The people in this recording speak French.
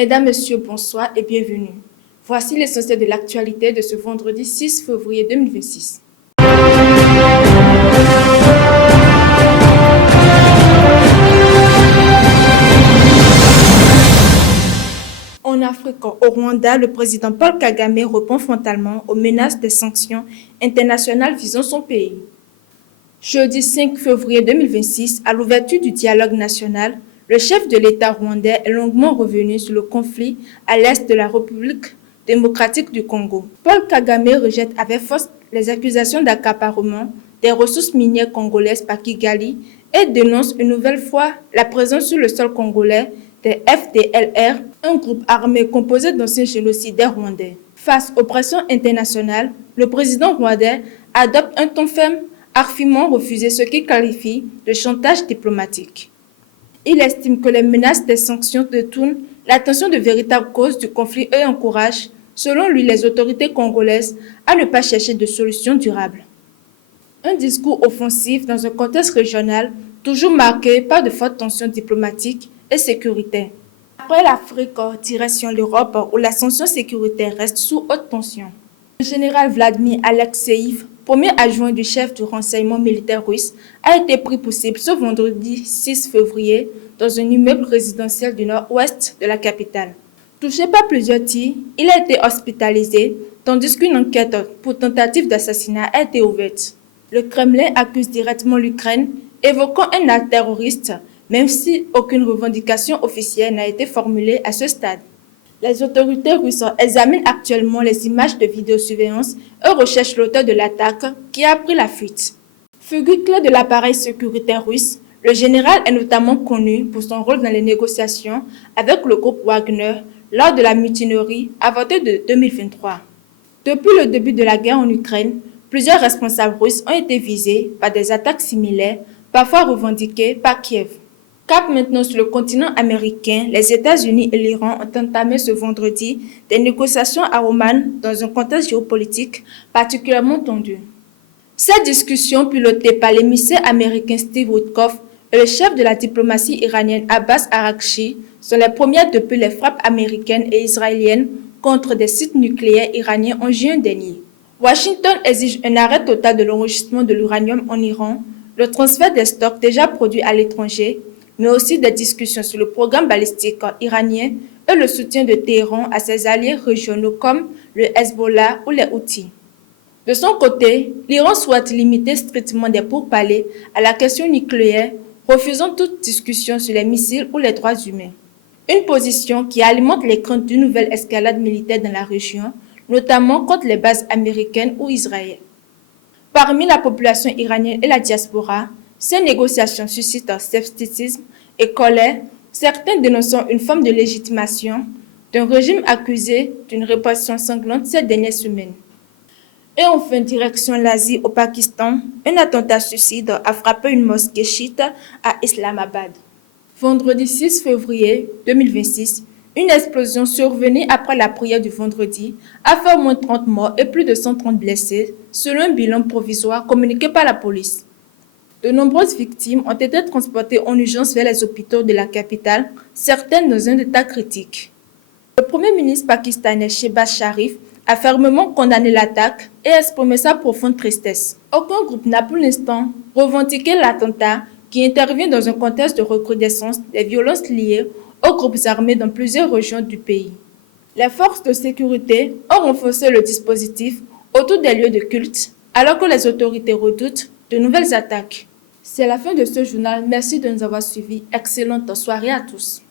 Mesdames, Messieurs, bonsoir et bienvenue. Voici l'essentiel de l'actualité de ce vendredi 6 février 2026. En Afrique, au Rwanda, le président Paul Kagame répond frontalement aux menaces des sanctions internationales visant son pays. Jeudi 5 février 2026, à l'ouverture du dialogue national, le chef de l'État rwandais est longuement revenu sur le conflit à l'est de la République démocratique du Congo. Paul Kagame rejette avec force les accusations d'accaparement des ressources minières congolaises par Kigali et dénonce une nouvelle fois la présence sur le sol congolais des FDLR, un groupe armé composé d'anciens génocidaires rwandais. Face aux pressions internationales, le président rwandais adopte un ton ferme, arfimement refusé ce qu'il qualifie de chantage diplomatique. Il estime que les menaces des sanctions détournent l'attention de véritables causes du conflit et encouragent, selon lui, les autorités congolaises à ne pas chercher de solutions durables. Un discours offensif dans un contexte régional toujours marqué par de fortes tensions diplomatiques et sécuritaires. Après l'Afrique, direction l'Europe où la tension sécuritaire reste sous haute tension. Le général Vladimir Alexeïev, premier adjoint du chef du renseignement militaire russe, a été pris pour cible ce vendredi 6 février dans un immeuble résidentiel du nord-ouest de la capitale. Touché par plusieurs tirs, il a été hospitalisé, tandis qu'une enquête pour tentative d'assassinat a été ouverte. Le Kremlin accuse directement l'Ukraine, évoquant un acte terroriste, même si aucune revendication officielle n'a été formulée à ce stade. Les autorités russes examinent actuellement les images de vidéosurveillance et recherchent l'auteur de l'attaque qui a pris la fuite. Figure clé de l'appareil sécuritaire russe, le général est notamment connu pour son rôle dans les négociations avec le groupe Wagner lors de la mutinerie avortée de 2023. Depuis le début de la guerre en Ukraine, plusieurs responsables russes ont été visés par des attaques similaires, parfois revendiquées par Kiev. Cap maintenant sur le continent américain, les États-Unis et l'Iran ont entamé ce vendredi des négociations à Oman dans un contexte géopolitique particulièrement tendu. Ces discussions pilotées par l'émissaire américain Steve Witkoff et le chef de la diplomatie iranienne Abbas Araghchi sont les premières depuis les frappes américaines et israéliennes contre des sites nucléaires iraniens en juin dernier. Washington exige un arrêt total de l'enregistrement de l'uranium en Iran, le transfert des stocks déjà produits à l'étranger, mais aussi des discussions sur le programme balistique iranien et le soutien de Téhéran à ses alliés régionaux comme le Hezbollah ou les Houthis. De son côté, l'Iran souhaite limiter strictement des pourparlers à la question nucléaire, refusant toute discussion sur les missiles ou les droits humains. Une position qui alimente les craintes d'une nouvelle escalade militaire dans la région, notamment contre les bases américaines ou israéliennes. Parmi la population iranienne et la diaspora, ces négociations suscitent scepticisme et colère, certains dénonçant une forme de légitimation d'un régime accusé d'une répression sanglante ces dernières semaines. Et enfin, direction l'Asie au Pakistan, un attentat suicide a frappé une mosquée chiite à Islamabad. Vendredi 6 février 2026, une explosion survenue après la prière du vendredi a fait au moins 30 morts et plus de 130 blessés, selon un bilan provisoire communiqué par la police. De nombreuses victimes ont été transportées en urgence vers les hôpitaux de la capitale, certaines dans un état critique. Le premier ministre pakistanais Shehbaz Sharif a fermement condamné l'attaque et exprimé sa profonde tristesse. Aucun groupe n'a pour l'instant revendiqué l'attentat qui intervient dans un contexte de recrudescence des violences liées aux groupes armés dans plusieurs régions du pays. Les forces de sécurité ont renforcé le dispositif autour des lieux de culte, alors que les autorités redoutent de nouvelles attaques. C'est la fin de ce journal. Merci de nous avoir suivis. Excellente soirée à tous.